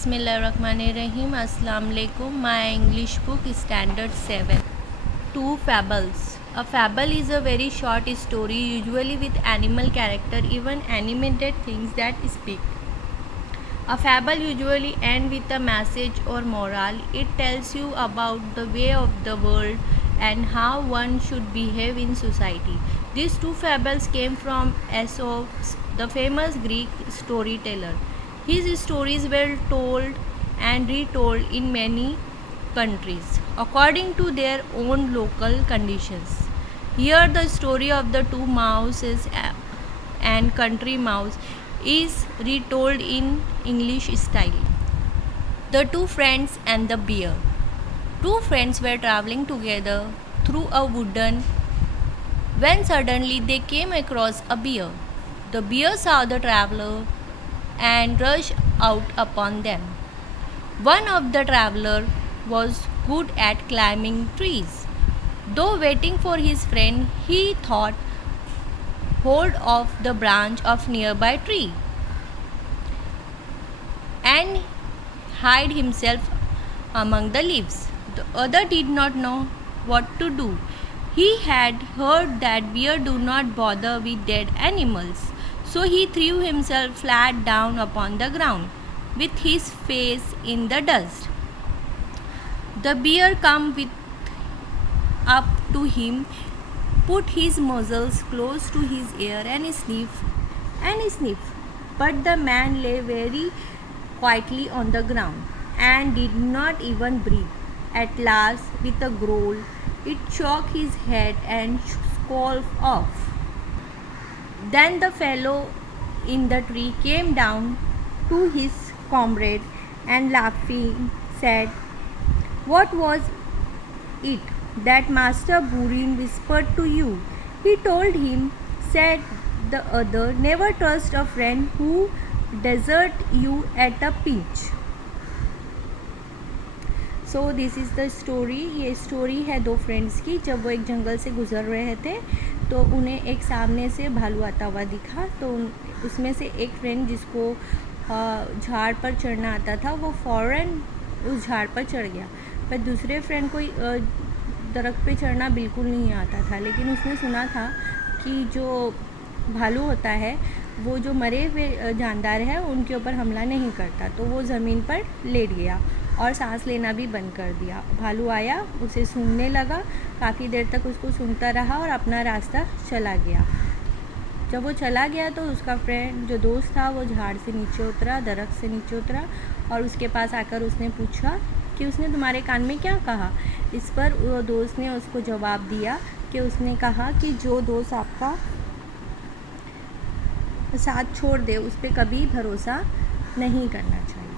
Bismillahirrahmanirrahim. Assalamu alaikum. My English book Standard 7. Two fables. A fable is a very short story, usually with animal character, even animated things that speak. A fable usually ends with a message or moral. It tells you about the way of the world and how one should behave in society. These two fables came from Aesop, the famous Greek storyteller. His stories were told and retold in many countries according to their own local conditions. Here, the story of the two mouses and country mouse is retold in English style. The two friends and the bear. Two friends were traveling together through a woodland when suddenly they came across a bear. The bear saw the traveler and rushed out upon them. One of the travelers was good at climbing trees. Though waiting for his friend, he thought hold of the branch of nearby tree and hide himself among the leaves. The other did not know what to do. He had heard that bear do not bother with dead animals, so he threw himself flat down upon the ground with his face in the dust. The bear came up to him, put his muzzles close to his ear and sniffed. But the man lay very quietly on the ground and did not even breathe. At last, with a growl, it shook his head and skulked off. Then the fellow in the tree came down to his comrade and laughing said, "What was it that Master Burin whispered to you?" He told him, said the other, "Never trust a friend who deserts you at a pinch." So this is the story. ये story है दो friends की. जब वो एक जंगल से गुजर रहे थे तो उन्हें एक सामने से भालू आता हुआ दिखा. तो उसमें से एक फ्रेंड जिसको झाड़ पर चढ़ना आता था वो फ़ौरन उस झाड़ पर चढ़ गया. पर दूसरे फ्रेंड को दरख्त पे चढ़ना बिल्कुल नहीं आता था, लेकिन उसने सुना था कि जो भालू होता है वो जो मरे हुए जानदार है उनके ऊपर हमला नहीं करता. तो वो ज़मीन पर लेट गया और सांस लेना भी बंद कर दिया. भालू आया, उसे सूंघने लगा, काफ़ी देर तक उसको सूंघता रहा और अपना रास्ता चला गया. जब वो चला गया तो उसका फ्रेंड जो दोस्त था वो झाड़ से नीचे उतरा, दरख्त से नीचे उतरा और उसके पास आकर उसने पूछा कि उसने तुम्हारे कान में क्या कहा. इस पर वो दोस्त ने उसको जवाब दिया कि उसने कहा कि जो दोस्त आपका साथ छोड़ दे उस पर कभी भरोसा नहीं करना चाहिए.